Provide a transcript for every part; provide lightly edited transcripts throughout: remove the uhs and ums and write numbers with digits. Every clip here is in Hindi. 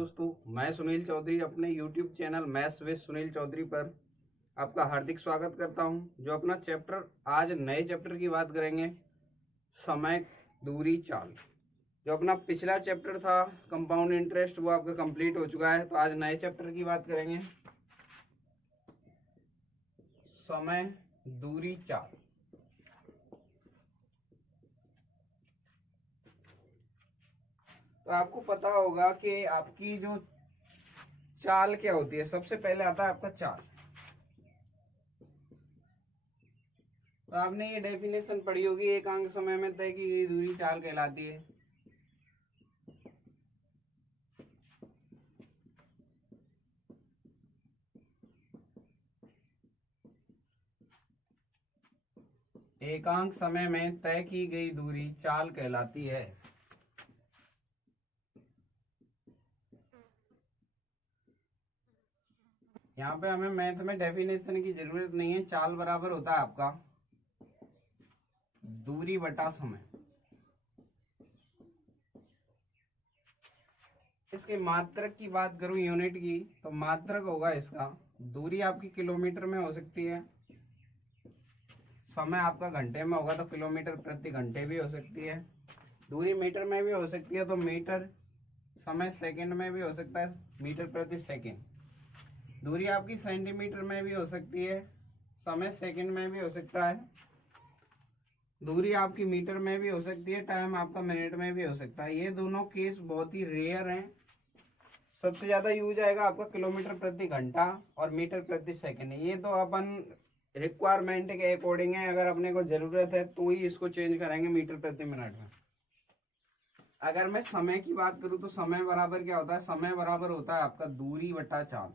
दोस्तों, मैं सुनील चौधरी अपने YouTube channel maths with Sunil Chaudhary पर आपका हार्दिक स्वागत करता हूं। जो अपना चैप्टर आज नए चैप्टर की बात करेंगे, समय, दूरी, चाल। जो अपना पिछला चैप्टर था कंपाउंड इंटरेस्ट, वो आपका कंप्लीट हो चुका है। तो आज नए चैप्टर की बात करेंगे, समय, दूरी, चाल। तो आपको पता होगा कि आपकी जो चाल क्या होती है। सबसे पहले आता है आपका चाल। तो आपने ये डेफिनेशन पढ़ी होगी, एकांक समय में तय की गई दूरी चाल कहलाती है। एकांक समय में तय की गई दूरी चाल कहलाती है। यहाँ पे हमें मैथ में डेफिनेशन की जरूरत नहीं है। चाल बराबर होता है आपका दूरी बटा समय। इसके मात्रक की बात करूं, यूनिट की, तो मात्रक होगा इसका, दूरी आपकी किलोमीटर में हो सकती है, समय आपका घंटे में होगा तो किलोमीटर प्रति घंटे भी हो सकती है, दूरी मीटर में भी हो सकती है तो मीटर, समय सेकंड में भी हो सकता है, मीटर प्रति सेकंड। दूरी आपकी सेंटीमीटर में भी हो सकती है, समय सेकंड में भी हो सकता है, दूरी आपकी मीटर में भी हो सकती है, टाइम आपका मिनट में भी हो सकता है। ये दोनों केस बहुत ही रेयर हैं। सबसे ज्यादा यूज आएगा आपका किलोमीटर प्रति घंटा और मीटर प्रति सेकंड। ये तो अपन रिक्वायरमेंट के अकॉर्डिंग है, अगर अपने को जरूरत है तो ही इसको चेंज करेंगे मीटर प्रति मिनट में। अगर मैं समय की बात करूं तो समय बराबर क्या होता है, समय बराबर होता है आपका दूरी बटा चाल।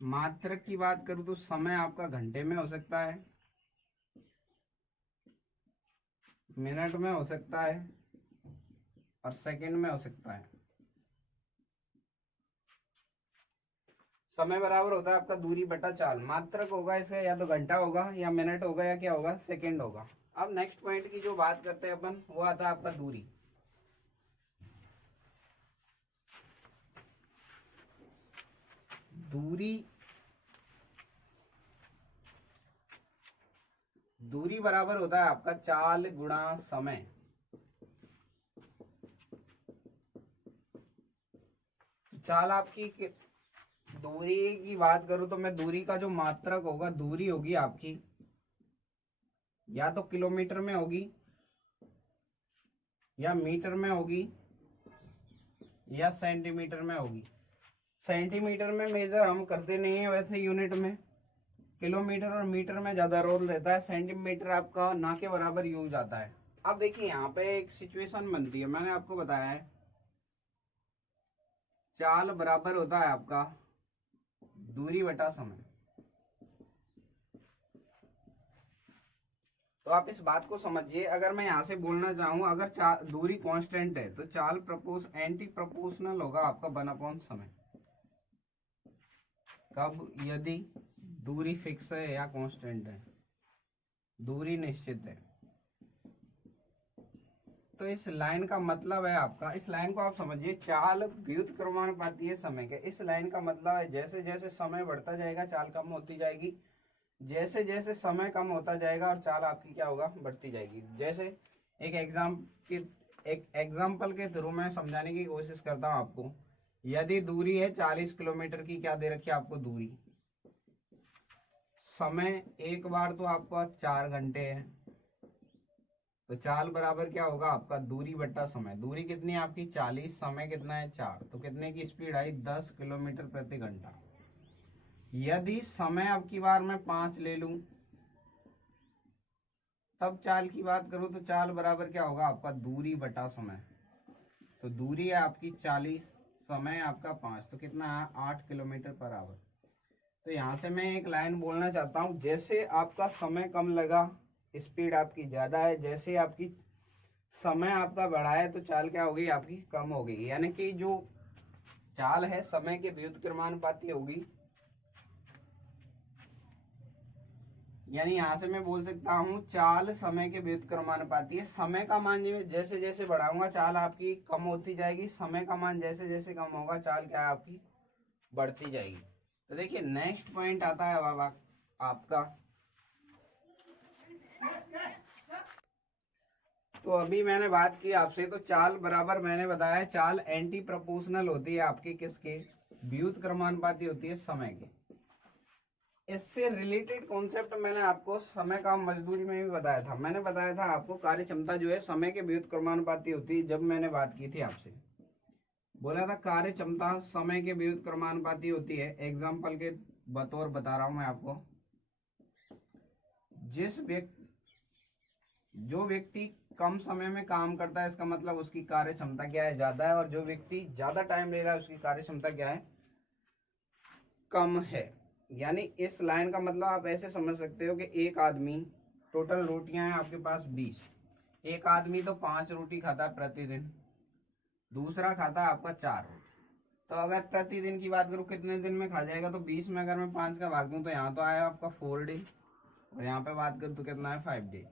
मात्रक की बात करूं तो समय आपका घंटे में हो सकता है, मिनट में हो सकता है और सेकंड में हो सकता है। समय बराबर होता है आपका दूरी बटा चाल। मात्रक होगा इसे, या तो घंटा होगा या मिनट होगा या क्या होगा, सेकंड होगा। अब नेक्स्ट पॉइंट की जो बात करते हैं अपन, वो आता है आपका दूरी। दूरी दूरी बराबर होता है आपका चाल गुणा समय। चाल आपकी दूरी की बात करूं तो मैं दूरी का जो मात्रक होगा, दूरी होगी आपकी या तो किलोमीटर में होगी या मीटर में होगी या सेंटीमीटर में होगी। सेंटीमीटर में मेजर हम करते नहीं है वैसे यूनिट में, किलोमीटर और मीटर में ज्यादा रोल रहता है। सेंटीमीटर आपका ना के बराबर यूज आता है। अब देखिए यहाँ पे एक सिचुएशन बनती है, मैंने आपको बताया है चाल बराबर होता है आपका दूरी बटा समय। तो आप इस बात को समझिए, अगर मैं यहाँ से बोलना चाहूँ, अगर दूरी कांस्टेंट है तो चाल एंटी प्रोपोर्शनल होगा आपका 1/समय। कब? यदि दूरी फिक्स है या कांस्टेंट है, दूरी निश्चित है। तो इस लाइन का मतलब है आपका, इस लाइन को आप समझिए, चाल व्युत्क्रमानुपाती है समय के। इस लाइन का मतलब है जैसे जैसे समय बढ़ता जाएगा चाल कम होती जाएगी, जैसे जैसे समय कम होता जाएगा और चाल आपकी क्या होगा, बढ़ती जाएगी। जैसे एक एग्जाम्पल के थ्रू मैं समझाने की कोशिश करता हूँ आपको। यदि दूरी है 40 किलोमीटर की, क्या दे रखी है आपको दूरी, समय एक बार तो आपका 4 घंटे है, तो चाल बराबर क्या होगा आपका दूरी बट्टा समय। दूरी कितनी है आपकी 40, समय कितना है 4, तो कितने की स्पीड आई 10 किलोमीटर प्रति घंटा। यदि समय अब की बार मैं 5 ले लूं, तब चाल की बात करूं तो चाल बराबर क्या होगा आपका दूरी बटा समय। तो दूरी है आपकी 40, समय आपका 5, तो कितना है 8 किलोमीटर पर आवर। तो यहां से मैं एक लाइन बोलना चाहता हूं, जैसे आपका समय कम लगा स्पीड आपकी ज्यादा है, जैसे आपकी समय आपका बढ़ा है तो चाल क्या हो गई आपकी कम हो गई। यानी कि जो चाल है समय के व्युत्क्रमानुपाती होगी, यानी यहाँ से मैं बोल सकता हूँ चाल समय के व्युत्क्रमानुपाती है। समय का मान जैसे जैसे बढ़ाऊंगा चाल आपकी कम होती जाएगी, समय का मान जैसे जैसे कम होगा चाल क्या है आपकी बढ़ती जाएगी। तो देखिए नेक्स्ट पॉइंट आता है बाबा आपका, तो अभी मैंने बात की आपसे, तो चाल बराबर मैंने बताया चाल एंटी प्रोपोर्शनल होती है आपकी किसके, व्युत्क्रमानुपाती होती है समय के। इससे रिलेटेड कॉन्सेप्ट मैंने आपको समय का मजदूरी में भी बताया था। मैंने बताया था आपको कार्य क्षमता जो है समय के व्युत्क्रमानुपाती होती है। जब मैंने बात की थी आपसे बोला था कार्य क्षमता समय के व्युत्क्रमानुपाती होती है। एग्जाम्पल के बतौर बता रहा हूं मैं आपको, जो व्यक्ति कम समय में काम करता है इसका मतलब उसकी कार्य क्षमता क्या है, ज्यादा है, और जो व्यक्ति ज्यादा टाइम ले रहा है उसकी कार्य क्षमता क्या है, कम है। यानी इस लाइन का मतलब आप ऐसे समझ सकते हो कि एक आदमी, टोटल रोटियां हैं आपके पास 20, एक आदमी तो 5 रोटी खाता है प्रतिदिन, दूसरा खाता है आपका 4 रोटी। तो अगर प्रतिदिन की बात करूं कितने दिन में खा जाएगा, तो 20 में अगर मैं 5 का भाग दूं तो यहाँ तो आया आपका 4 डे, और यहाँ पे बात करूं तो कितना है 5 डे।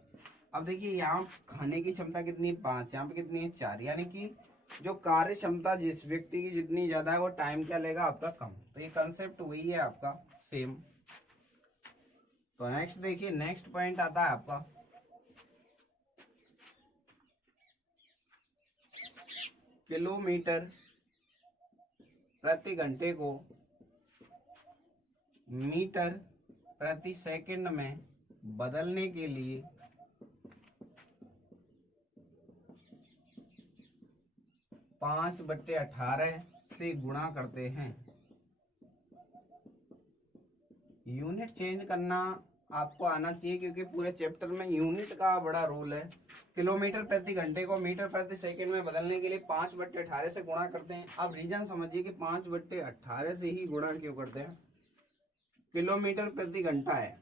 अब देखिए यहाँ खाने की क्षमता कितनी है 5, यहाँ पे कितनी है 4, यानी कि जो कार्य क्षमता जिस व्यक्ति की जितनी ज्यादा है वो टाइम क्या लेगा आपका कम। तो ये कंसेप्ट वही है आपका सेम। तो नेक्स्ट देखिए नेक्स्ट पॉइंट आता है आपका किलोमीटर प्रति घंटे को मीटर प्रति सेकंड में बदलने के लिए 5/18 से गुणा करते हैं। यूनिट चेंज करना आपको आना चाहिए क्योंकि पूरे चैप्टर में यूनिट का बड़ा रोल है। किलोमीटर प्रति घंटे को मीटर प्रति सेकंड में बदलने के लिए 5/18 से गुणा करते हैं। अब रीजन समझिए कि 5/18 से ही गुणा क्यों करते हैं। किलोमीटर प्रति घंटा है,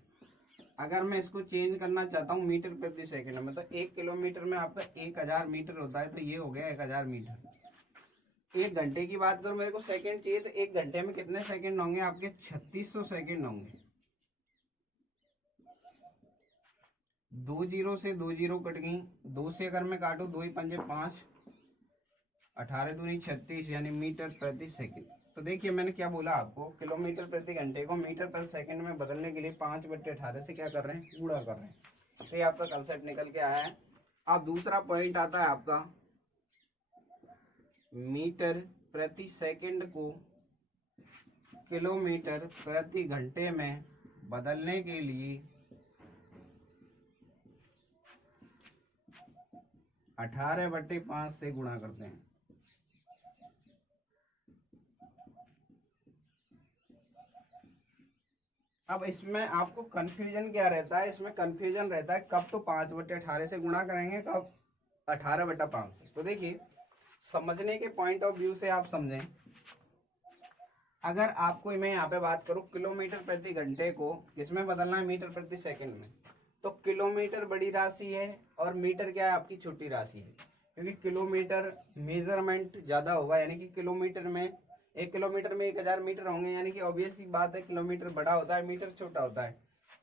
अगर मैं इसको चेंज करना चाहता हूँ मीटर प्रति सेकंड में, तो 1 किलोमीटर में आपका 1000 मीटर होता है, तो ये हो गया 1000 मीटर। एक घंटे की बात करूं, मेरे को सेकंड चाहिए, तो एक घंटे में कितने सेकंड होंगे आपके 3600 सेकंड होंगे। 2 जीरो से 2 जीरो कट गई, 2 से अगर मैं काटू 2 ही पंजे 5, 18 दूनी 36, यानी मीटर प्रति सेकंड। तो देखिए मैंने क्या बोला आपको, किलोमीटर प्रति घंटे को मीटर प्रति सेकंड में बदलने के लिए 5/18 से क्या कर रहे हैं, गुणा कर रहे हैं। तो ये आपका कंसेप्ट निकल के आया है। अब दूसरा पॉइंट आता है आपका मीटर प्रति सेकंड को किलोमीटर प्रति घंटे में बदलने के लिए 18/5 से गुणा करते हैं। अब इसमें आपको कंफ्यूजन क्या रहता है, इसमें कंफ्यूजन रहता है कब तो 5/18 से गुणा करेंगे, कब 18/5 से। तो देखिए समझने के पॉइंट ऑफ व्यू से आप समझें, अगर आपको मैं यहाँ पे बात करूँ किलोमीटर प्रति घंटे को किसमें बदलना है, मीटर प्रति सेकंड में, तो किलोमीटर बड़ी राशि है और मीटर क्या है आपकी छोटी राशि है। क्योंकि किलोमीटर मेजरमेंट ज्यादा होगा, यानी कि किलोमीटर में 1 किलोमीटर में 1000 मीटर होंगे, यानी कि ऑब्वियस सी बात है किलोमीटर बड़ा होता है मीटर छोटा होता है।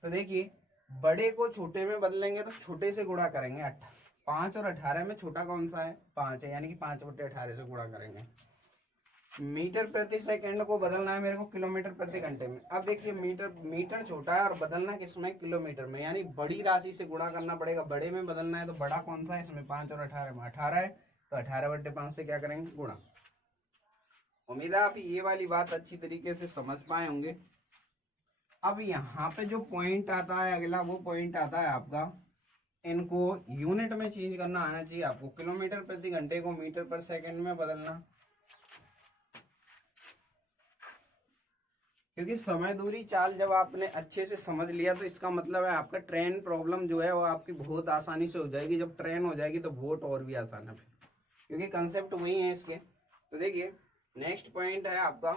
तो देखिए बड़े को छोटे में बदलेंगे तो छोटे से गुणा करेंगे। 5 और 18 में छोटा कौन सा है, 5 है, यानी कि 5/18 से गुणा करेंगे। मीटर प्रति सेकंड को बदलना है मेरे को किलोमीटर प्रति घंटे में। अब देखिए मीटर छोटा है और बदलना किसमें, किलोमीटर में, यानी बड़ी राशि से गुणा करना पड़ेगा। बड़े में बदलना है तो बड़ा कौन सा है इसमें, 5 और 18 में 18 है, तो 18/5 से क्या करेंगे, गुणा। उम्मीद है आप ये वाली बात अच्छी तरीके से समझ पाए होंगे। अब यहाँ पे जो पॉइंट आता है अगला, वो पॉइंट आता है आपका, इनको यूनिट में चेंज करना आना चाहिए आपको। किलोमीटर प्रति घंटे को मीटर पर सेकंड में बदलना, क्योंकि समय दूरी चाल जब आपने अच्छे से समझ लिया तो इसका मतलब है आपका ट्रेन प्रॉब्लम जो है वो आपकी बहुत आसानी से हो जाएगी। जब ट्रेन हो जाएगी तो बहुत और भी आसान है, क्योंकि कंसेप्ट वही है इसके। तो देखिए नेक्स्ट पॉइंट है आपका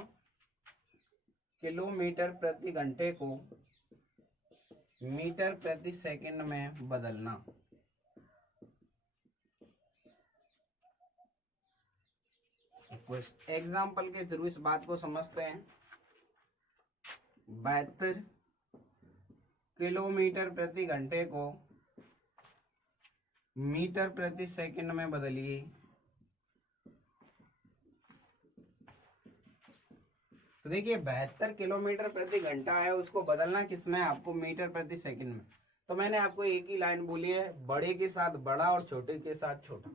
किलोमीटर प्रति घंटे को मीटर प्रति सेकंड में बदलना। एग्जाम्पल के थ्रू इस बात को समझते हैं। 72 किलोमीटर प्रति घंटे को मीटर प्रति सेकंड में बदलिए। तो देखिए 72 किलोमीटर प्रति घंटा है, उसको बदलना किसमें आपको, मीटर प्रति सेकंड में। तो मैंने आपको एक ही लाइन बोली है, बड़े के साथ बड़ा और छोटे के साथ छोटा।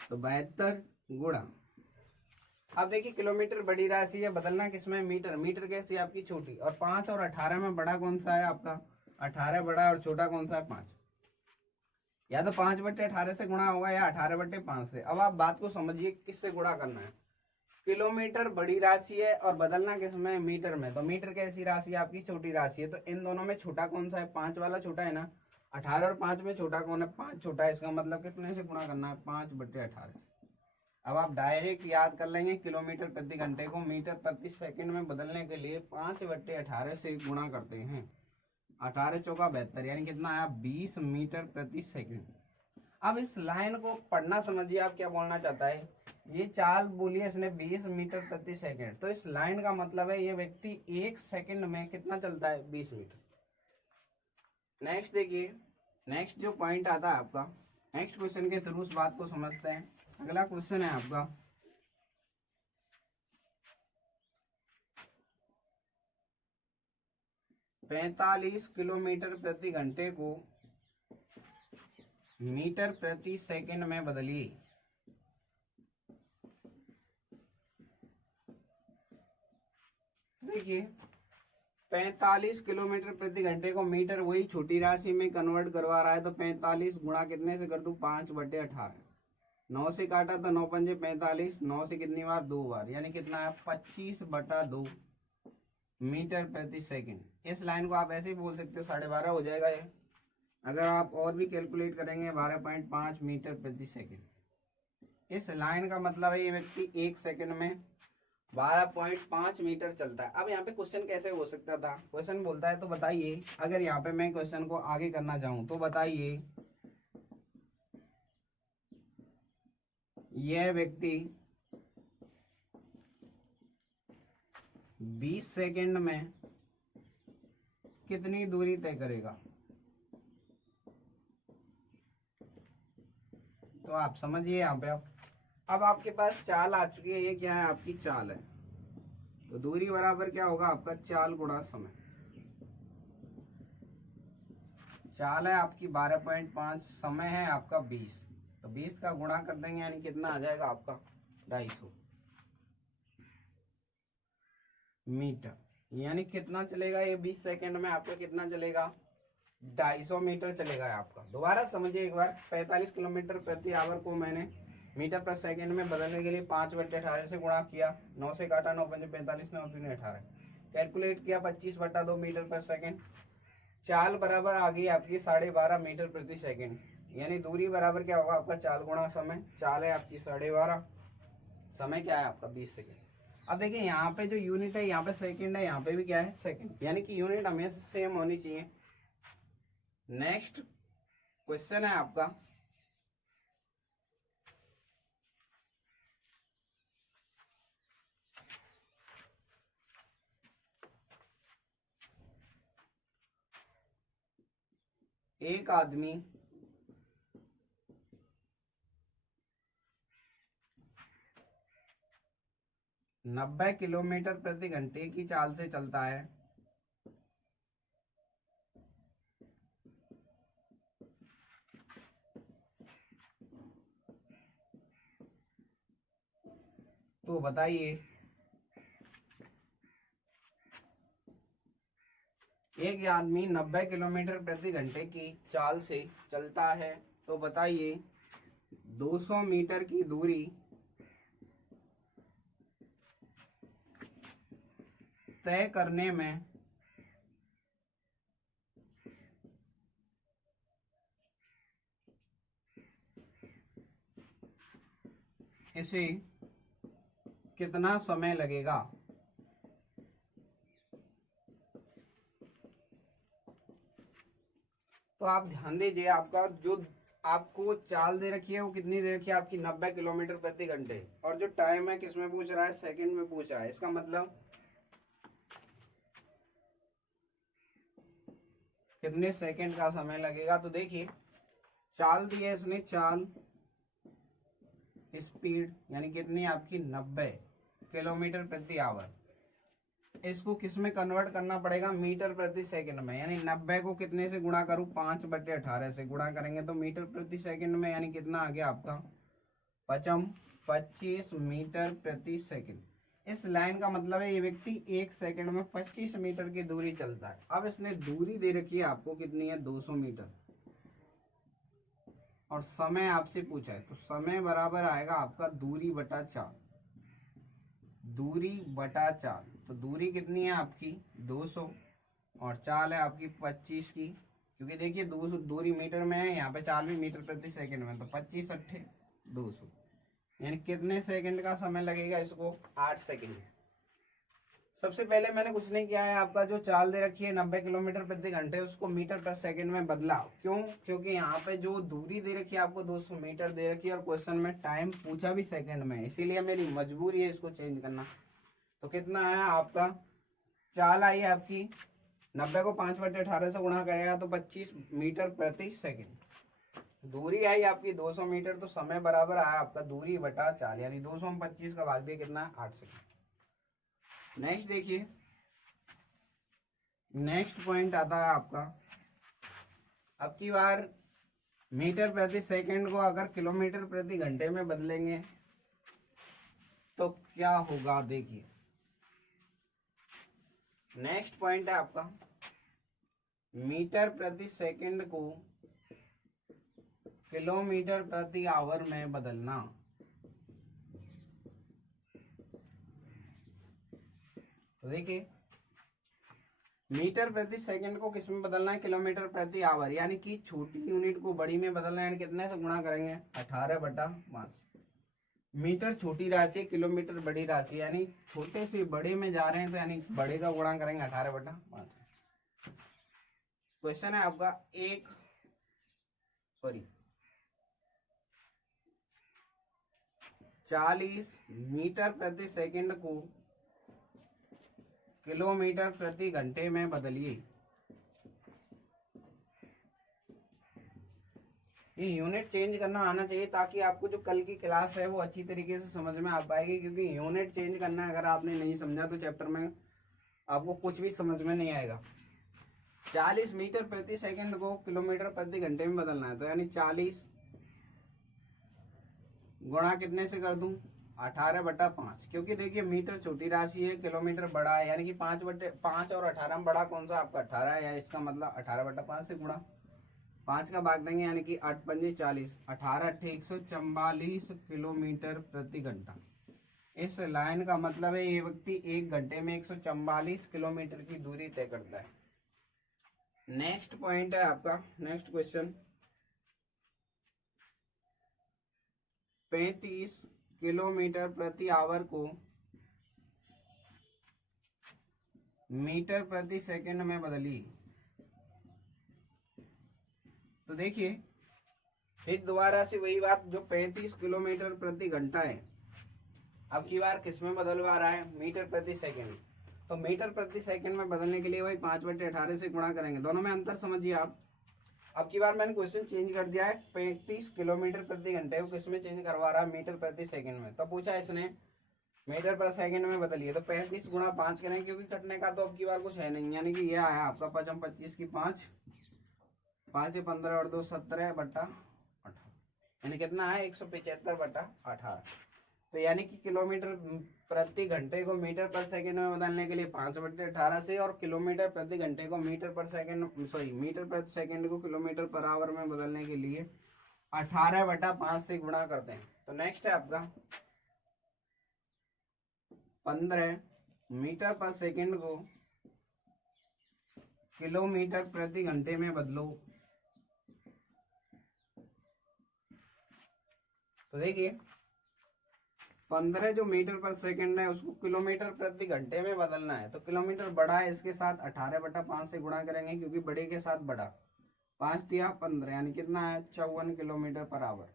तो 72 गुणा, अब देखिए किलोमीटर बड़ी राशि है, बदलना किसमें, मीटर। मीटर कैसी आपकी छोटी, और 5 और 18 में बड़ा कौन सा है आपका, 18 बड़ा है, और छोटा कौन सा है 5। या तो 5/18 से गुणा होगा या 18/5 से। अब आप बात को समझिए किससे गुणा करना है। किलोमीटर बड़ी राशि है और बदलना किसमें, मीटर में। तो मीटर कैसी राशि है आपकी, छोटी राशि है। तो इन दोनों में छोटा कौन सा है, 5 वाला छोटा है ना। 18 और 5 में छोटा कौन है, 5 छोटा है। इसका मतलब कितने से गुणा करना है, 5/18 से। अब आप डायरेक्ट याद कर लेंगे, किलोमीटर प्रति घंटे को मीटर प्रति सेकंड में बदलने के लिए 5/18 से गुणा करते हैं। 18 चौका 72, यानी कितना आया, 20 मीटर प्रति सेकंड। अब इस लाइन को पढ़ना समझिए, आप क्या बोलना चाहता है। ये चाल बोली है इसने 20 मीटर प्रति सेकंड, तो इस लाइन का मतलब है ये व्यक्ति 1 सेकंड में कितना चलता है, 20 मीटर। नेक्स्ट देखिए, नेक्स्ट जो पॉइंट आता है आपका, नेक्स्ट क्वेश्चन के थ्रू उस बात को समझते हैं। अगला क्वेश्चन है आपका, पैंतालीस किलोमीटर प्रति घंटे को मीटर प्रति सेकंड में बदलिए। देखिए 45 किलोमीटर प्रति घंटे को मीटर, वही छोटी राशि में कन्वर्ट करवा रहा है। तो 45 गुणा कितने से कर दूं, 5/18। 9 से काटा तो 9 पंजे 45, 9 से कितनी बार, 2 बार, यानी कितना है, 25/2 मीटर प्रति सेकंड। इस लाइन को आप ऐसे ही बोल सकते हो, 12.5 हो जाएगा ये। अगर आप और भी कैलकुलेट करेंगे, 12.5 मीटर प्रति सेकंड। इस लाइन का मतलब है ये व्यक्ति 1 सेकंड में 12.5 मीटर चलता है। अब यहाँ पे क्वेश्चन कैसे हो सकता था, क्वेश्चन बोलता है तो बताइए, अगर यहाँ पे मैं क्वेश्चन को आगे करना चाहूं तो बताइए, यह व्यक्ति 20 सेकंड में कितनी दूरी तय करेगा। तो आप समझिए यहाँ पे, अब आपके पास चाल आ चुकी है, ये क्या है, आपकी चाल है। तो दूरी बराबर क्या होगा आपका, चाल गुणा समय। चाल है आपकी 12.5, समय है आपका 20, तो 20 का गुणा कर देंगे, यानी कितना आ जाएगा आपका, 250 मीटर। यानी कितना चलेगा ये 20 सेकंड में आपका, कितना चलेगा, 250 मीटर चलेगा आपका। दोबारा समझिए एक बार, 45 किलोमीटर प्रति आवर को मैंने मीटर पर सेकंड में बदलने के लिए 5/18 से गुणा किया। 9 से काटा, 9 पंजे 45, 9 3 18, कैलकुलेट किया 25/2 मीटर पर सेकंड। चाल बराबर आ गई आपकी 12.5 मीटर प्रति सेकंड। यानी दूरी बराबर क्या होगा आपका, चाल गुणा समय। चाल है आपकी 12.5, समय क्या है आपका 20 सेकंड। अब देखिए यहाँ पे जो यूनिट है, यहाँ पे सेकंड है, यहाँ पे भी क्या है, सेकंड, यानी कि यूनिट हमेशा सेम होनी चाहिए। नेक्स्ट क्वेश्चन है आपका, एक आदमी 90 किलोमीटर प्रति घंटे की चाल से चलता है। तो बताइए, एक आदमी 90 किलोमीटर प्रति घंटे की चाल से चलता है, तो बताइए 200 मीटर की दूरी तय करने में इसे कितना समय लगेगा। तो आप ध्यान दीजिए, आपका जो आपको चाल दे रखी है वो कितनी दे रखी है आपकी, 90 किलोमीटर प्रति घंटे, और जो टाइम है किस में पूछ रहा है, सेकंड में पूछ रहा है। इसका मतलब कितने सेकंड का समय लगेगा। तो देखिए चाल दी है इसने, चाल स्पीड यानी कितनी आपकी 90 किलोमीटर प्रति आवर। इसको किस में कन्वर्ट करना पड़ेगा, मीटर प्रति सेकंड में। यानी 90 को कितने से गुणा करूं, 5/18 से गुणा करेंगे तो मीटर प्रति सेकंड में यानी कितना आ गया आपका 25 मीटर प्रति सेकंड। इस लाइन का मतलब है ये व्यक्ति 1 सेकंड में 25 मीटर की दूरी चलता है। अब इसने दूरी दे रखी है आपको कितनी है, 200 मीटर, और समय आपसे पूछा है तो समय बराबर आएगा आपका दूरी बटा 4, दूरी बटा 4। तो दूरी कितनी है आपकी 200 और चाल है आपकी 25 की, क्योंकि देखिए 200 दूरी मीटर में है, यहाँ पे चाल भी मीटर प्रति सेकंड में, तो 25 अट्ठे 200 यानी कितने सेकंड का समय लगेगा इसको, 8 सेकंड। सबसे पहले मैंने कुछ नहीं किया है, आपका जो चाल दे रखी है 90 किलोमीटर प्रति घंटे उसको मीटर पर सेकंड में बदला। क्यों, क्योंकि यहाँ पे जो दूरी दे रखी है आपको 200 मीटर दे रखी है और क्वेश्चन में टाइम पूछा भी सेकंड में, इसीलिए मेरी मजबूरी है इसको चेंज करना। तो कितना आया आपका, चाल आई है आपकी 90 को 5/18 से गुणा करेगा तो 25 मीटर प्रति सेकंड। दूरी आई आपकी 200 मीटर, तो समय बराबर आया आपका दूरी बटा चाल, यानी 200 में 25 का भाग दिया कितना, 8 सेकंड। नेक्स्ट देखिए, नेक्स्ट पॉइंट आता है आपका, अब की बार मीटर प्रति सेकंड को अगर किलोमीटर प्रति घंटे में बदलेंगे तो क्या होगा। देखिए नेक्स्ट पॉइंट है आपका, मीटर प्रति सेकंड को किलोमीटर प्रति आवर में बदलना। तो देखिए मीटर प्रति सेकंड को किस में बदलना है, किलोमीटर प्रति आवर, यानी कि छोटी यूनिट को बड़ी में बदलना है, यानी कितने से गुणा करेंगे, 18/5। मीटर छोटी राशि है, किलोमीटर बड़ी राशि, यानी छोटे से बड़े में जा रहे हैं तो यानी बड़े का गुणा करेंगे 18/5। क्वेश्चन है आपका 40 मीटर प्रति सेकंड को किलोमीटर प्रति घंटे में बदलिए। ये यूनिट चेंज करना आना चाहिए ताकि आपको जो कल की क्लास है वो अच्छी तरीके से समझ में आ पाएगी, क्योंकि यूनिट चेंज करना अगर आपने नहीं समझा तो चैप्टर में आपको कुछ भी समझ में नहीं आएगा। 40 मीटर प्रति सेकंड को किलोमीटर प्रति घंटे में बदलना है, तो यानी 40 गुणा कितने से कर दूं, 18/5, क्योंकि देखिए मीटर छोटी राशि है, किलोमीटर बड़ा है, यानी कि 5 और 18 में बड़ा कौन सा आपका 18 है, यानी इसका मतलब 18/5 से गुणा 5 का भाग देंगे, यानी कि 8 पंजे 40, 18 अट्ठे 144 किलोमीटर प्रति घंटा। इस लाइन का मतलब है ये व्यक्ति 1 घंटे में 144 किलोमीटर की दूरी तय करता है। नेक्स्ट पॉइंट है आपका, नेक्स्ट क्वेश्चन, 35 किलोमीटर प्रति आवर को मीटर प्रति सेकंड में बदली। तो देखिए फिर दोबारा से वही बात, जो 35 किलोमीटर प्रति घंटा है अब की बार किस में बदलवा रहा है, मीटर प्रति सेकंड। तो मीटर प्रति सेकंड में बदलने के लिए वही 5/18 से गुणा करेंगे, दोनों में अंतर समझिए आप। अब की बार मैंने क्वेश्चन चेंज कर दिया है, 35 किलोमीटर प्रति घंटे को किस में चेंज करवा रहा है, मीटर प्रति सेकंड में। तो पूछा इसने मीटर पर सेकंड में बदलिए, तो 35 गुणा 5 करेंगे, क्योंकि कटने का तो अब की बार कुछ है नहीं, यानी कि यह आया आपका 5 25 की 5 5 से 15 और 2 17/18, यानी कितना है 175/18। तो यानी कि किलोमीटर प्रति घंटे को मीटर पर सेकंड में बदलने के लिए 5/18 से, और किलोमीटर प्रति घंटे को मीटर पर सेकंड मीटर प्रति सेकंड को किलोमीटर पर आवर में बदलने के लिए 18/5 से गुणा करते हैं। तो नेक्स्ट है आपका 15 मीटर पर सेकंड को किलोमीटर प्रति घंटे में बदलो। तो देखिए 15 जो मीटर पर सेकंड है उसको किलोमीटर प्रति घंटे में बदलना है, तो किलोमीटर बड़ा है, इसके साथ 18/5 से गुणा करेंगे, क्योंकि बड़े के साथ बड़ा, 5 दिया 15, यानी कितना है 54 किलोमीटर पर आवर।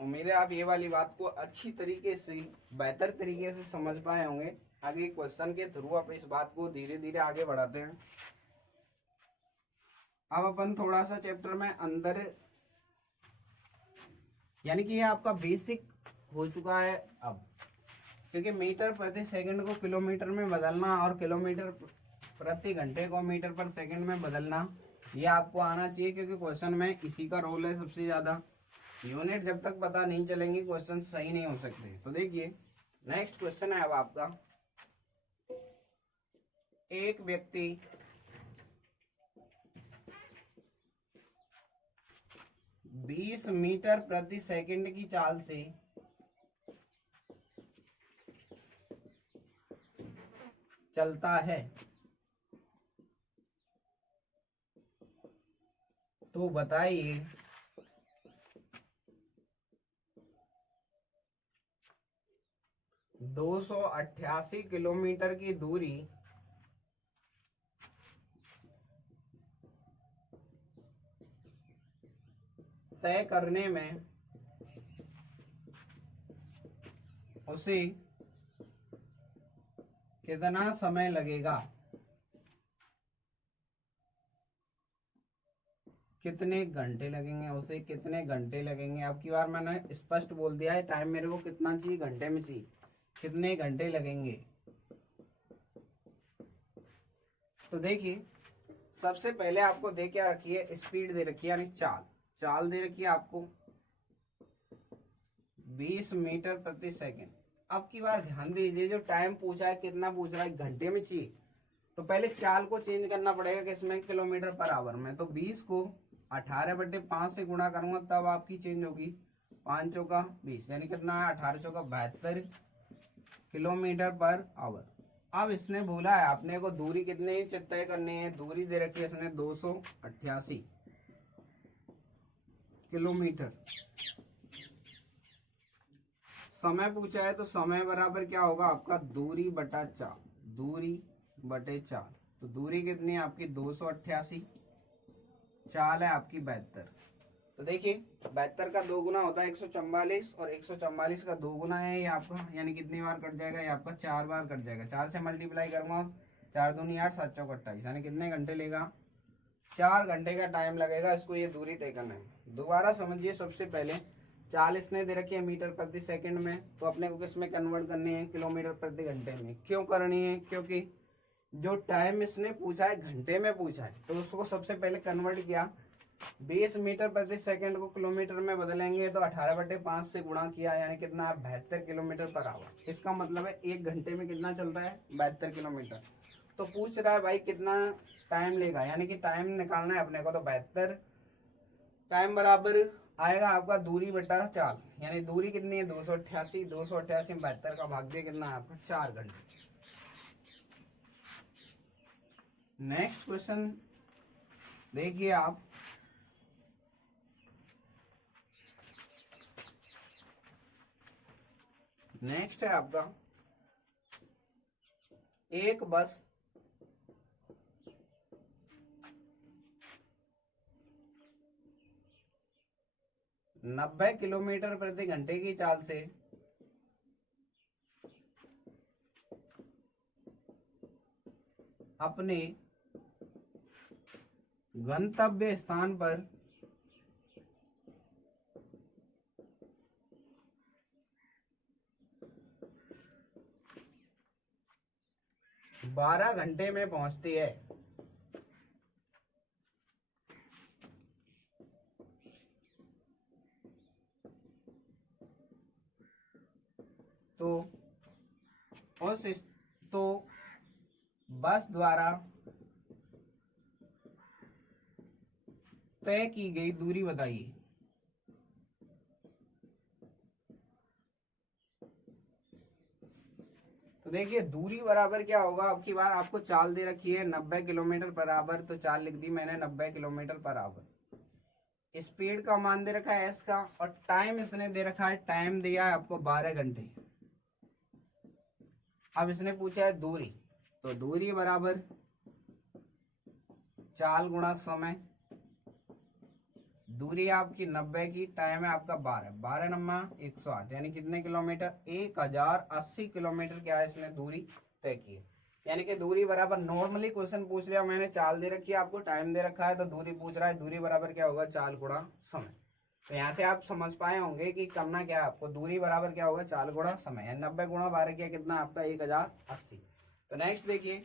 उम्मीद है आप ये वाली बात को अच्छी तरीके से बेहतर तरीके से समझ पाए होंगे। आगे क्वेश्चन के थ्रू आप इस बात को धीरे धीरे आगे बढ़ाते हैं। अब अपन थोड़ा सा चैप्टर में अंदर, यानी कि ये आपका बेसिक हो चुका है अब, क्योंकि मीटर प्रति सेकंड को किलोमीटर में बदलना और किलोमीटर प्रति घंटे को मीटर पर सेकंड में बदलना, ये आपको आना चाहिए, क्योंकि क्वेश्चन में इसी का रोल है सबसे ज्यादा। यूनिट जब तक पता नहीं चलेंगी क्वेश्चन सही नहीं हो सकते। तो देखिए नेक्स्ट क्वेश्चन है अब आपका, एक व्यक्ति 20 मीटर प्रति सेकंड की चाल से चलता है, तो बताइए 288 किलोमीटर की दूरी तय करने में उसे कितना समय लगेगा, कितने घंटे लगेंगे, उसे कितने घंटे लगेंगे। अब की बार मैंने स्पष्ट बोल दिया है, टाइम मेरे को कितना चाहिए, घंटे में चाहिए, कितने घंटे लगेंगे। तो देखिए सबसे पहले आपको दे क्या रखी है, स्पीड दे रखी है, यानी चाल दे रखी है आपको 20 मीटर प्रति सेकंड। अब की बार ध्यान दीजिए, जो टाइम पूछा है कितना पूछ रहा है, घंटे में चाहिए, तो पहले चाल को चेंज करना पड़ेगा किसमें, किलोमीटर पर आवर में। तो 20 को 18/5 से गुणा करूंगा तब आपकी चेंज होगी, 5 चौका 20, यानी कितना है 18 चौका 72 किलोमीटर पर आवर। अब इसने बोला है अपने को दूरी कितनी तय करनी है, दूरी दे रखी है इसने 288 किलोमीटर। समय पूछा है तो समय बराबर क्या होगा आपका, दूरी बटा 4, दूरी बटे 4। तो दूरी कितनी है आपकी 288, चाल है आपकी 72। तो देखिए 72 का 2 गुना होता है 144, और 144 का 2 गुना है ये आपका, यानी कितनी बार कट जाएगा, ये आपका 4 बार कट जाएगा। 4 से मल्टीप्लाई करूंगा, 4 दूनी 8, 7 चौक 28, यानी कितने घंटे लेगा, 4 घंटे का टाइम लगेगा इसको ये दूरी तय करने में। दोबारा समझिए, सबसे पहले 40 ने दे रखी है मीटर प्रति सेकंड में, तो अपने को किस में कन्वर्ट करनी है, किलोमीटर प्रति घंटे में। क्यों करनी है, क्योंकि जो टाइम इसने पूछा है घंटे में पूछा है, तो उसको सबसे पहले कन्वर्ट किया, 20 मीटर प्रति सेकंड को किलोमीटर में बदलेंगे तो 18/5 से गुणा किया, यानी कितना है 72 किलोमीटर पर आवर। इसका मतलब है 1 घंटे में कितना चल रहा है, 72 किलोमीटर। तो पूछ रहा है भाई कितना टाइम लेगा, यानी कि टाइम निकालना है अपने को। तो 72 टाइम बराबर आएगा आपका दूरी बटा 4, यानी दूरी कितनी है 288, 288 में 72 का भाग दिया, कितना है आपका 4 घंटे। नेक्स्ट क्वेश्चन देखिए आप, नेक्स्ट है आपका, एक बस 90 किलोमीटर प्रति घंटे की चाल से अपने गंतव्य स्थान पर 12 घंटे में पहुंचती है, तो बस द्वारा तय की गई दूरी बताइए। तो देखिए दूरी बराबर क्या होगा, अब की बार आपको चाल दे रखी है 90 किलोमीटर पर आवर, तो चाल लिख दी मैंने 90 किलोमीटर पर आवर। स्पीड का मान दे रखा है एस का, और टाइम इसने दे रखा है, टाइम दिया है आपको 12 घंटे। अब इसने पूछा है दूरी, तो दूरी बराबर चाल गुणा समय। दूरी आपकी 90 की, टाइम है आपका 12, 12 नंबर 108, यानी कितने किलोमीटर, 1080 किलोमीटर क्या है इसने दूरी तय किए। यानी कि दूरी बराबर, नॉर्मली क्वेश्चन पूछ लिया मैंने, चाल दे रखी है आपको, टाइम दे रखा है, तो दूरी पूछ रहा है, दूरी बराबर क्या होगा, चाल गुणा समय। तो यहाँ से आप समझ पाए होंगे कि करना क्या है आपको, दूरी बराबर क्या होगा, चाल गुणा समय। यानी 90 गुणा 12 किया कितना आपका 1080। तो नेक्स्ट देखिए,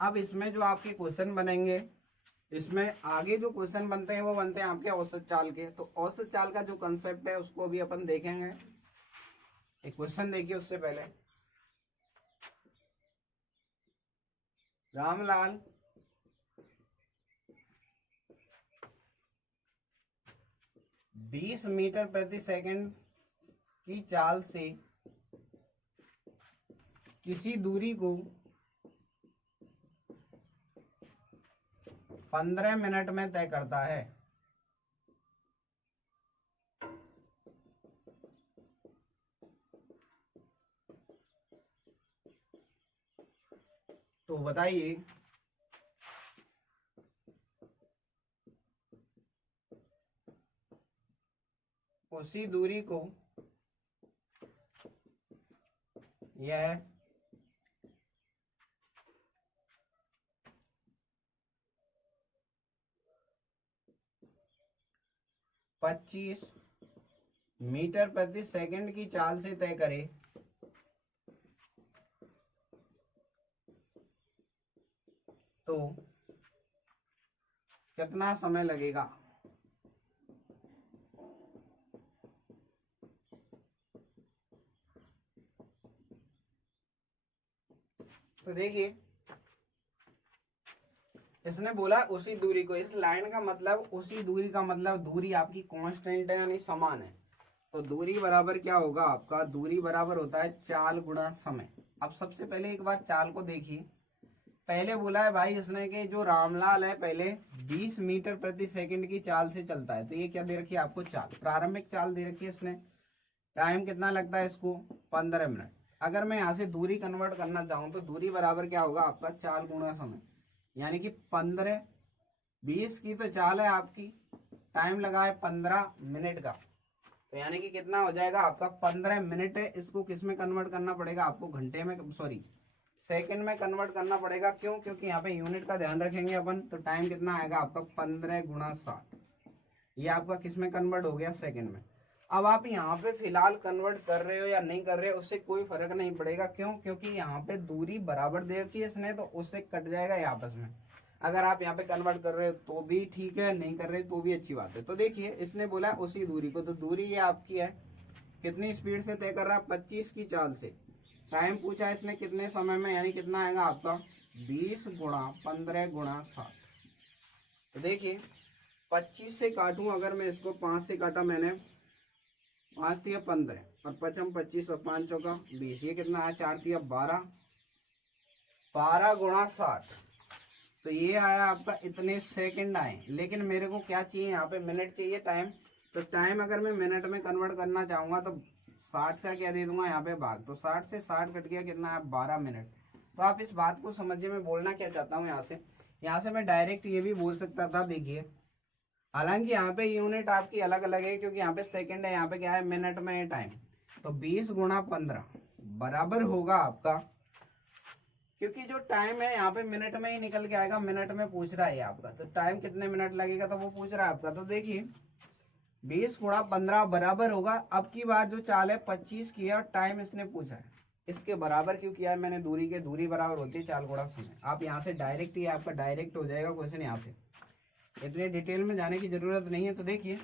अब इसमें जो आपके क्वेश्चन बनेंगे, इसमें आगे जो क्वेश्चन बनते हैं वो बनते हैं आपके औसत चाल के। तो औसत चाल का जो कंसेप्ट है उसको भी अपन देखेंगे। एक क्वेश्चन देखिए उससे पहले, रामलाल 20 मीटर प्रति सेकंड की चाल से किसी दूरी को 15 मिनट में तय करता है। तो बताइए उसी दूरी को यह 25 मीटर प्रति सेकंड की चाल से तय करे तो कितना समय लगेगा। तो देखिए इसने बोला उसी दूरी को, इस लाइन का मतलब उसी दूरी का मतलब दूरी आपकी कांस्टेंट है यानी समान है। तो दूरी बराबर क्या होगा आपका, दूरी बराबर होता है चाल गुणा समय। अब सबसे पहले एक बार चाल को देखिए, पहले बोला है भाई इसने कि जो रामलाल है पहले 20 मीटर प्रति सेकंड की चाल से चलता है। तो ये क्या दे रखी है आपको, चाल, प्रारंभिक चाल दे रखी है इसने। टाइम कितना लगता है इसको, 15 मिनट। अगर मैं यहाँ से दूरी कन्वर्ट करना चाहूँ तो दूरी बराबर क्या होगा आपका, चाल गुणा समय। यानी कि 15, 20 की तो चाल है आपकी, टाइम लगा है 15 मिनट का। तो यानी कि कितना हो जाएगा आपका 15 मिनट है। इसको किस में कन्वर्ट करना पड़ेगा आपको, घंटे में, सॉरी सेकंड में कन्वर्ट करना पड़ेगा। क्यों, क्योंकि यहाँ पे यूनिट का ध्यान रखेंगे अपन। तो टाइम कितना आएगा आपका 15 गुणा 60। ये आपका किस में कन्वर्ट हो गया, सेकंड में। अब आप यहाँ पे फिलहाल कन्वर्ट कर रहे हो या नहीं कर रहे हो उससे कोई फर्क नहीं पड़ेगा। क्यों, क्योंकि यहाँ पे दूरी बराबर दे रखी है इसने, तो उससे कट जाएगा ये आपस में। अगर आप यहाँ पे कन्वर्ट कर रहे हो तो भी ठीक है, नहीं कर रहे तो भी अच्छी बात है। तो देखिए इसने बोला उसी दूरी को, तो दूरी ये आपकी है, कितनी स्पीड से तय कर रहा है, 25 की चाल से। टाइम पूछा है इसने कितने समय में, यानी कितना आएगा आपका 20 गुणा 15 गुणा 60। तो देखिए 25 से काटूं अगर मैं इसको, 5 से काटा मैंने, 5 तिया 15 और 5 25 और 5 चौका 20, ये कितना आया, 4 तिया 12, 12 गुणा 60। तो ये आया आपका, इतने सेकंड आए। लेकिन मेरे को क्या चाहिए यहाँ पे, मिनट चाहिए, टाइम। तो टाइम अगर मैं मिनट में कन्वर्ट करना चाहूंगा तो 60 का क्या दे दूंगा यहाँ पे भाग। तो 60 से 60 कट गया, कितना है 12 मिनट। तो आप इस बात को समझिए, मैं बोलना क्या चाहता हूँ यहाँ से मैं डायरेक्ट ये भी बोल सकता था। देखिए हालांकि यहाँ पे यूनिट आपकी अलग अलग है, क्योंकि यहाँ पे सेकंड है, यहाँ पे क्या है मिनट में है टाइम। तो 20 गुणा 15 बराबर होगा आपका, क्योंकि जो टाइम है यहाँ पे मिनट में ही निकल के आएगा, मिनट में पूछ रहा है आपका। तो टाइम कितने मिनट लगेगा तो वो पूछ रहा है आपका। तो देखिए 20 गुणा 15 बराबर होगा, अब की बार जो चाल है 25 की है और टाइम इसने पूछा है, इसके बराबर क्यों किया है मैंने, दूरी के, दूरी बराबर होती है चाल गुणा समय। आप यहाँ से डायरेक्ट ही आपका डायरेक्ट हो जाएगा क्वेश्चन, यहाँ से इतने डिटेल में जाने की जरूरत नहीं है। तो देखिए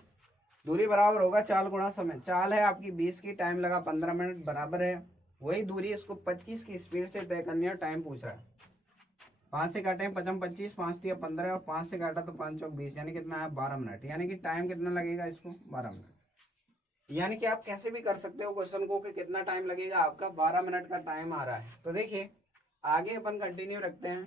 दूरी बराबर होगा चाल गुणा समय। चाल है आपकी 20 की, टाइम लगा 15 मिनट, बराबर है वही दूरी इसको 25 की स्पीड से तय करनी है, टाइम पूछ रहा है। 5 से काटे 5 25, 5 तिया 15 और 5 से काटा तो 5 चौक 20, यानी कितना है 12 मिनट। यानी कि टाइम कितना लगेगा इसको, 12 मिनट। यानी कि आप कैसे भी कर सकते हो क्वेश्चन को कि कितना टाइम लगेगा आपका, 12 मिनट का टाइम आ रहा है। तो देखिए आगे अपन कंटिन्यू रखते हैं।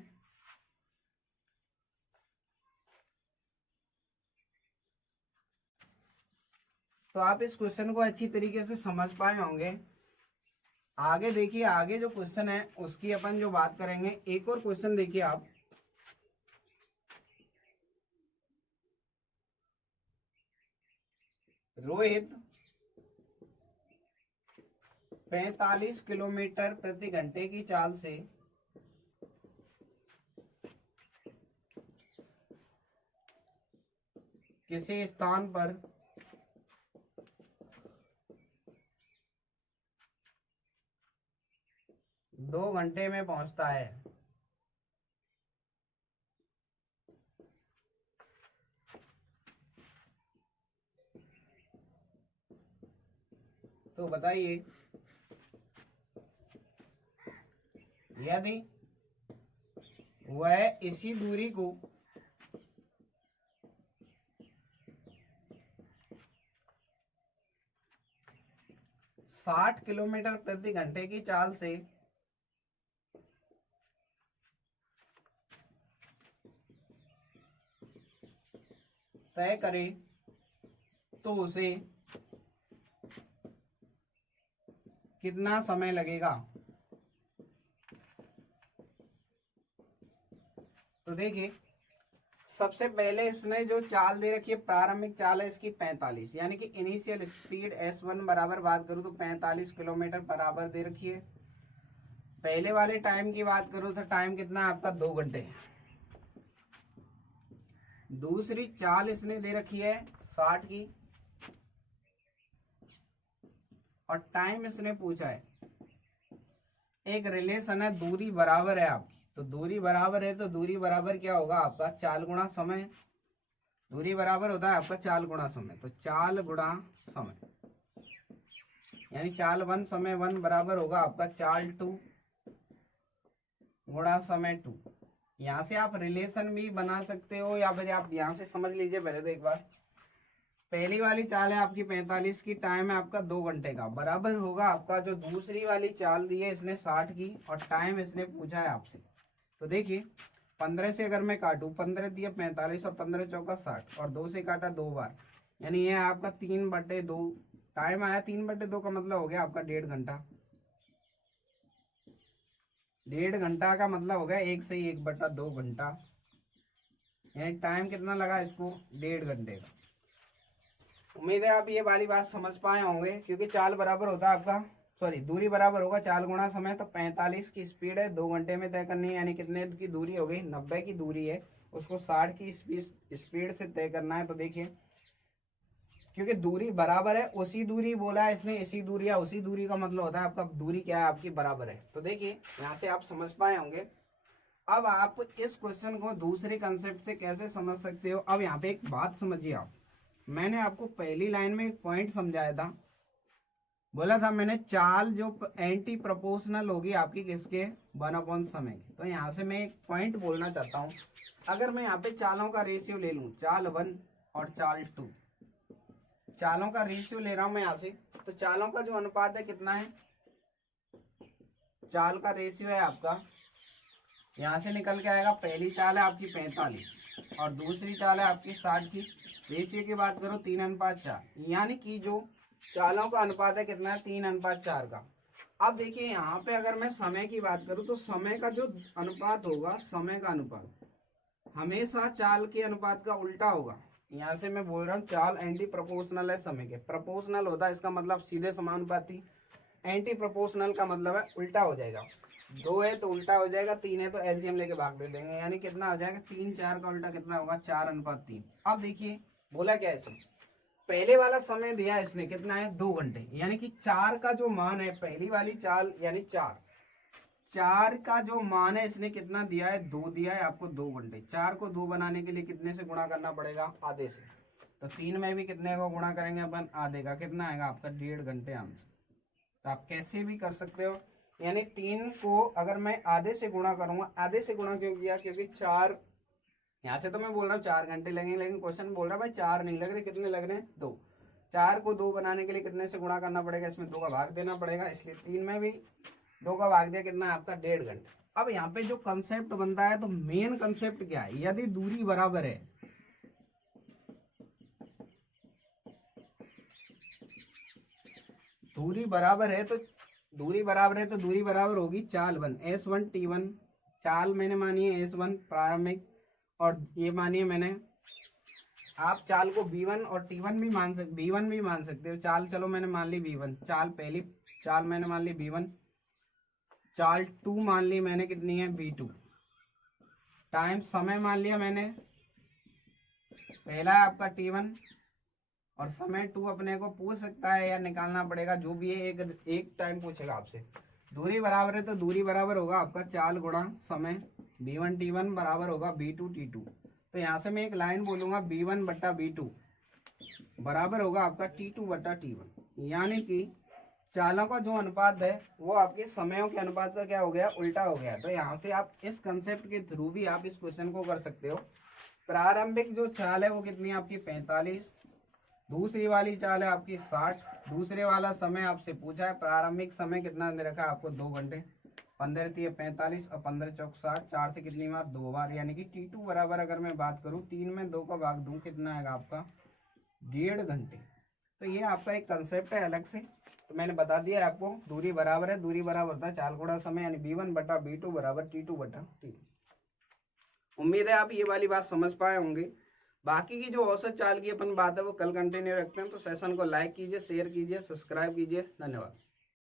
तो आप इस क्वेश्चन को अच्छी तरीके से समझ पाए होंगे। आगे देखिए, आगे जो क्वेश्चन है उसकी अपन जो बात करेंगे। एक और क्वेश्चन देखिए आप, रोहित 45 किलोमीटर प्रति घंटे की चाल से किसी स्थान पर 2 घंटे में पहुंचता है। तो बताइए, यदि वह इसी दूरी को 60 किलोमीटर प्रति घंटे की चाल से तय करे तो उसे कितना समय लगेगा। तो देखिए, सबसे पहले इसने जो चाल दे रखी है, प्रारंभिक चाल है इसकी 45, यानी कि इनिशियल स्पीड S1 बराबर बात करूं तो 45 किलोमीटर बराबर दे रखी है। पहले वाले टाइम की बात करूं तो टाइम कितना है आपका 2 घंटे। दूसरी चाल इसने दे रखी है 60 की और टाइम इसने पूछा है। एक रिलेशन है, दूरी बराबर है आपकी, तो दूरी बराबर है तो दूरी बराबर क्या होगा आपका चाल गुणा समय। दूरी बराबर होता है आपका चाल गुणा समय, तो चाल गुणा समय यानी चाल 1 समय 1 बराबर होगा आपका चाल 2 गुणा समय 2। यहां से आप रिलेशन भी बना सकते हो या फिर आप यहां से समझ लीजिए। पहले तो एक बार, पहली वाली चाल है आपकी 45 की, टाइम है आपका 2 घंटे का, बराबर होगा आपका जो दूसरी वाली चाल दी है इसने 60 की और टाइम इसने पूछा है आपसे। तो देखिए 15 से अगर मैं काटूं, 15 दिया 45 और 15 चौका 60 और 2 से काटा 2 बार, यानी ये आपका 3/2 टाइम आया। 3/2 का मतलब हो गया आपका 1.5 घंटा। 1.5 घंटा का मतलब हो गया 1 से 1/2 घंटा, यानी टाइम कितना लगा इसको 1.5 घंटे का। उम्मीद है आप ये वाली बात समझ पाए होंगे, क्योंकि चाल बराबर होता है आपका, सॉरी दूरी बराबर होगा चाल गुणा समय। तो 45 की स्पीड है, 2 घंटे में तय करनी है, यानी कितने की दूरी हो गई 90 की दूरी है, उसको 60 की स्पीड से तय करना है। तो देखिए, क्योंकि दूरी बराबर है, उसी दूरी बोला है इसने, इसी दूरी या उसी दूरी का मतलब होता है आपका दूरी क्या है आपकी बराबर है। तो देखिए यहाँ से आप समझ पाए होंगे। अब आप इस क्वेश्चन को दूसरे कंसेप्ट से कैसे समझ सकते हो। अब यहाँ पे एक बात समझिए आप, मैंने आपको पहली लाइन में एक पॉइंट समझाया था, बोला था मैंने चाल जो एंटी प्रोपोर्शनल होगी आपकी किसके 1/समय की। तो यहाँ से मैं एक पॉइंट बोलना चाहता हूँ, अगर मैं यहाँ पे चालों का रेशियो ले लूँ, चाल 1 और चाल 2, चालों का रेशियो ले रहा हूं मैं यहाँ से, तो चालों का जो अनुपात है कितना है, चाल का रेशियो है आपका, यहाँ से निकल के आएगा, पहली चाल है आपकी 45 और दूसरी चाल है आपकी 60 की। रेशियो की बात करो 3:4, यानी कि जो चालों का अनुपात है कितना है 3:4 का। अब देखिए यहाँ पे अगर मैं समय की बात करूं तो समय का जो अनुपात होगा, समय का अनुपात हमेशा चाल के अनुपात का उल्टा होगा। यहाँ से मैं बोल रहा हूँ चाल एंटी प्रोपोर्शनल है समय के, प्रोपोर्शनल होता है इसका मतलब सीधे समानुपाती, एंटी प्रोपोर्शनल का मतलब है उल्टा हो जाएगा। 2 है तो उल्टा हो जाएगा, 3 है तो एलसीएम लेके भाग दे देंगे, यानी कितना हो जाएगा 3 4 का उल्टा कितना होगा 4:3। अब देखिए बोला क्या है इसमें, पहले वाला समय दिया इसने कितना है 2 घंटे, यानी कि 4 का जो मान है पहली वाली चाल यानी 4 का जो मान है इसने कितना दिया है 2 दिया है आपको 2 घंटे। 4 को 2 बनाने के लिए कितने से गुणा करना पड़ेगा, आधे से। तो 3 में भी कितने को गुणा करेंगे अपन, आधे का, कितना आएगा आपका 1.5 घंटे आंसर। तो आप कैसे भी कर सकते हो, यानी 3 को अगर मैं आधे से गुणा करूंगा, आधे से गुणा क्यों किया, क्योंकि 4 यहाँ से तो मैं बोल रहा हूँ 4 घंटे लगेंगे, लेकिन क्वेश्चन बोल रहा है भाई 4 नहीं लग रहे, कितने लग रहे हैं 2। 4 को 2 बनाने के लिए कितने से गुणा करना पड़ेगा, इसमें 2 का भाग देना पड़ेगा, इसलिए 3 में भी 2 का भाग दिया, कितना है आपका 1.5 घंटा। अब यहाँ पे जो कंसेप्ट बनता है, तो मेन कंसेप्ट क्या है, यदि दूरी बराबर है, दूरी बराबर है तो दूरी बराबर होगी चाल 1 S1 T1, चाल मैंने मानी है S1 प्रारंभिक, और ये मानिए मैंने आप चाल को B1 और T1 भी मान सकते, B1 भी मान सकते हो। चाल चलो मैंने मान ली B1, चाल पहली चाल मैंने मान ली B1, चाल 2 मान ली मैंने कितनी है B2, टाइम समय मान लिया मैंने, पहला है आपका T1 और समय 2 अपने को पूछ सकता है या निकालना पड़ेगा, जो भी है एक टाइम पूछेगा आपसे। दूरी बराबर है तो दूरी बराबर होगा आपका चाल गुणा समय, B1 T1 बराबर होगा B2 T2। तो यहाँ से मैं एक लाइन बोलूंगा B1 बट्टा B2 बराबर होगा आपका T2 बट्टा T1, यानी कि चालों का जो अनुपात है वो आपके समयों के अनुपात का क्या हो गया, उल्टा हो गया। तो यहाँ से आप इस कंसेप्ट के थ्रू भी आप इस क्वेश्चन को कर सकते हो। प्रारंभिक जो चाल है वो कितनी है आपकी 45, दूसरी वाली चाल है आपकी 60, दूसरे वाला समय आपसे पूछा है प्रारंभिक समय कितना दे रखा है आपको 2 घंटे, 15 थी 45 और 15 चौक 60, 4 से कितनी बार 2 बार, यानी कि T2 बराबर अगर मैं बात करूँ 3 में 2 का भाग दूं कितना आएगा आपका 1.5 घंटे। तो ये आपका एक कंसेप्ट है अलग से, तो मैंने बता दिया आपको। दूरी बराबर है, दूरी बराबर होता है चाल गुणा समय, यानी B1 बटा B2 बराबर T2 बटा T। उम्मीद है आप ये वाली बात समझ पाए होंगे। बाकी की जो औसत चाल की अपन बात है वो कल कंटिन्यू रखते हैं। तो सेशन को लाइक कीजिए, शेयर कीजिए, सब्सक्राइब कीजिए। धन्यवाद।